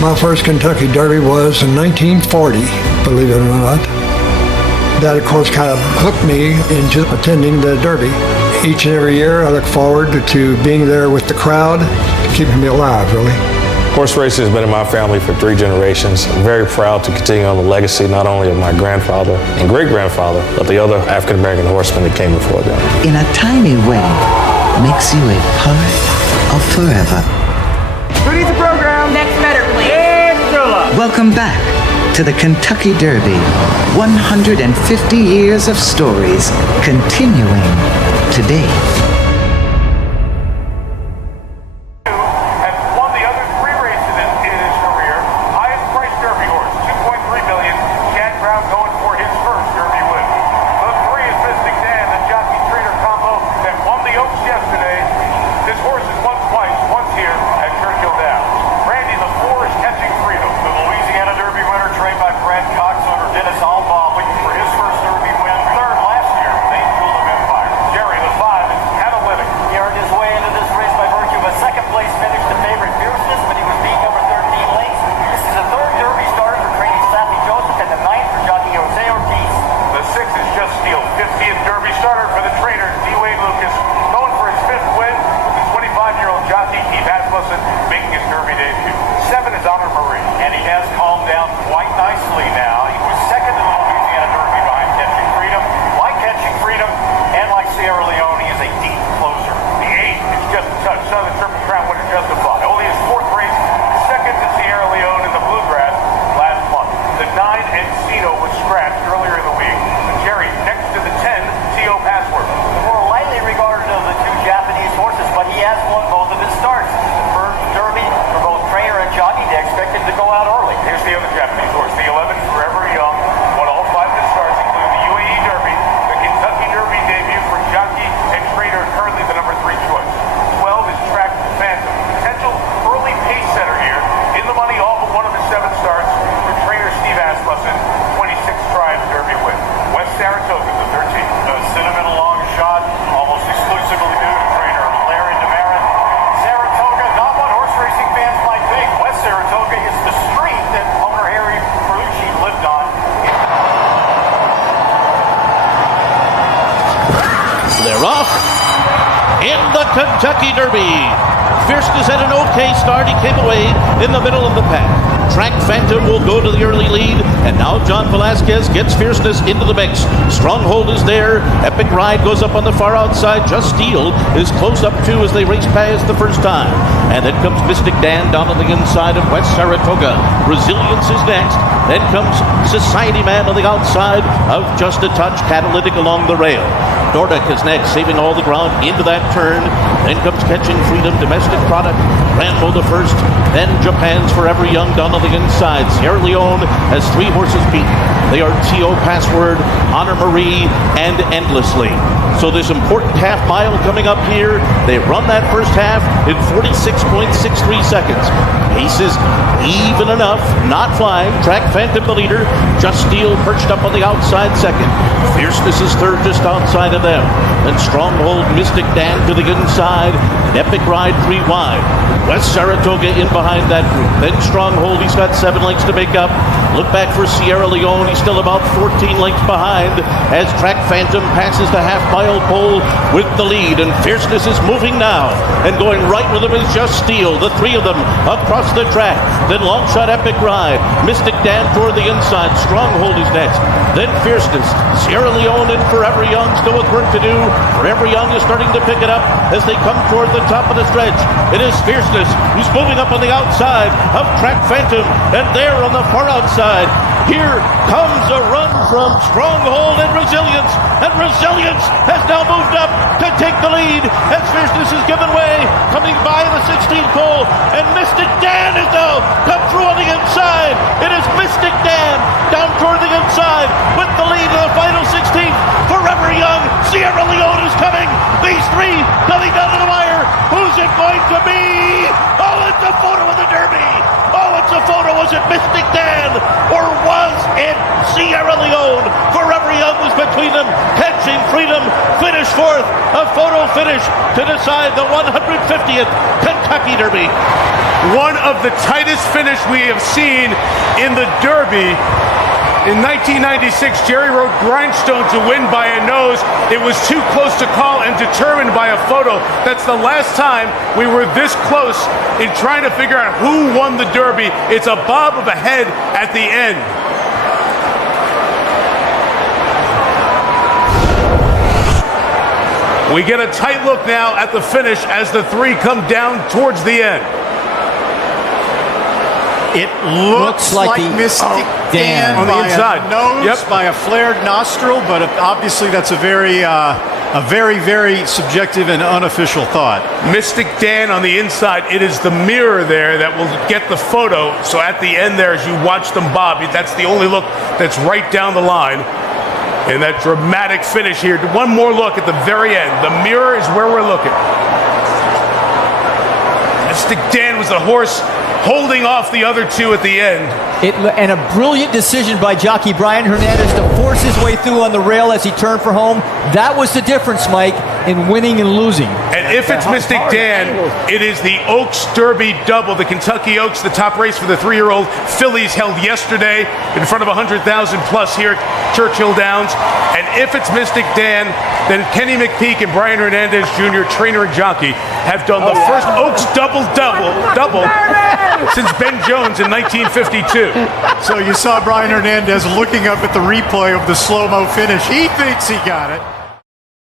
My first Kentucky Derby was in 1940, believe it or not. That, of course, kind of hooked me into attending the Derby. Each and every year, I look forward to being there with the crowd, keeping me alive, really. Horse racing has been in my family for 3 generations. I'm very proud to continue on the legacy not only of my grandfather and great-grandfather, but the other African-American horsemen that came before them. In a tiny way, makes you a part of forever. Who needs a program? Next better, please. Welcome back to the Kentucky Derby. 150 years of stories continuing today. Has won the other 3 races in his career. Highest priced Derby horse, $2.3 million. Chad Brown going for his first Derby win. The 3 is Mystik Dan, the jockey trainer combo that won the Oaks yesterday. This horse has won twice, once here at Churchill Downs. Randy, the 4 is Catching Freedom, the Louisiana Derby winner trained by Brad Cox under Dennis Albaugh, looking for his first Derby win. 3rd last year, Main Jewel of Empire. Jerry, the 5 is Catalytic. He earned his way into this race by virtue of a second place finish to favorite Fierceness, but he was beat over 13 lengths. This is the 3rd Derby starter for training Sammy Joseph and the 9th for jockey Jose Ortiz. The 6 is Just Steel, 50th Derby starter for the trainer D. Wade Lucas, going for his 5th win with the 25-year-old jockey Keith Asmussen making his Derby debut. 7 is Honor Marie, and he has calmed down quite nicely now. He was second in the Louisiana Derby behind Catching Freedom. Like Catching Freedom and like Sierra Leone, he is a deep closer. The 8 is Just a Touch, son of the Triple Crown winner Justified. Only his 4th race, second to Sierra Leone in the Bluegrass last month. The 9 Encino was scratched earlier in the week. Jerry, next to the 10, T.O. Password. The more lightly regarded of the 2 Japanese horses, but he has won both of his starts. The first Derby for both trainer and jockey, they expected to go out early. Here's the other Japanese horse, the 11, Forever Young, won all 5 of his starts, including the UAE Derby, the Kentucky Derby debut for jockey and trainer, currently the number 3 choice. 12 is Track Phantom, potential early pace setter here, in the money all but one of his 7 starts for trainer Steve Asmussen, 26th try of the Derby win. West Saratoga, the 13th. The sentimental long shot, almost exclusively due to trainer Larry DeMarin. Saratoga, not what horse racing fans might think. West Saratoga is the street that owner Harry Ferrucci lived on. They're off in the Kentucky Derby. Fierceness had an okay start. He came away in the middle of the pack. Track Phantom will go to the early lead, and now John Velasquez gets Fierceness into the mix. Stronghold is there. Epic Ride goes up on the far outside. Just Steel is close up too as they race past the first time. And then comes Mystik Dan down on the inside of West Saratoga. Resilience is next. Then comes Society Man on the outside of Just a Touch, Catalytic along the rail. Dordak is next, saving all the ground into that turn. Then comes Catching Freedom, Domestic Product, Rambo the first, then Japan's Forever Young down on the inside. Sierra Leone has 3 horses beaten. They are T.O. Password, Honor Marie, and Endlessly. So this important half mile coming up here. They run that first half in 46.63 seconds. Pace is even enough, not flying. Track Phantom the leader. Just Steel perched up on the outside second. Fierceness is third just outside of them. Then Stronghold, Mystik Dan to the inside. Epic Ride 3 wide. West Saratoga in behind that group. Then Stronghold, he's got 7 lengths to make up. Look back for Sierra Leone, he's still about 14 lengths behind as Track Phantom passes the half-mile pole with the lead, and Fierceness is moving now, and going right with him is Just Steel, the 3 of them across the track. Then Longshot Epic Ride, Mystik Dan toward the inside, Stronghold is next, then Fierceness, Sierra Leone and Forever Young still with work to do. Forever Young is starting to pick it up as they come toward the top of the stretch. It is Fierceness who's moving up on the outside of Track Phantom, and there on the far outside, here comes a run from Stronghold and Resilience has now moved up to take the lead as Fierceness is given way, coming by the 16th pole, and Mystik Dan is now come through on the inside. It is Mystik Dan down toward the inside with the lead in the final 16th. Forever Young, Sierra Leone is coming. These 3 coming down to the wire. Who's it going to be? Oh, it's a photo of the Derby. Oh, it's a photo. Was it Mystik Dan or was it Sierra Leone? Forever Young was between them. Catching Freedom finished 4th. A photo finish to decide the 150th Kentucky Derby. one of the tightest finish we have seen in the Derby. In 1996, Jerry rode Grindstone to win by a nose. It was too close to call and determined by a photo. That's the last time we were this close in trying to figure out who won the Derby. It's a bob of a head at the end. We get a tight look now at the finish as the three come down towards the end. It looks like Mystik Dan on the by inside. A nose, by a flared nostril, but obviously that's a very, very subjective and unofficial thought. Mystik Dan on the inside. It is the mirror there that will get the photo. So at the end there, as you watch them bob, that's the only look that's right down the line. And that dramatic finish here. One more look at the very end. The mirror is where we're looking. Mystik Dan was the horse holding off the other two at the end. And a brilliant decision by jockey Brian Hernandez to force his way through on the rail as he turned for home. That was the difference, Mike, in winning and losing. And if it's Mystik Dan, it is the Oaks Derby double. The Kentucky Oaks, the top race for the 3-year-old fillies, held yesterday in front of 100,000 plus here at Churchill Downs. And if it's Mystik Dan, then Kenny McPeak and Brian Hernandez Jr., trainer and jockey, have done the first Oaks double since Ben Jones in 1952. So you saw Brian Hernandez looking up at the replay of the slow-mo finish. He thinks he got it.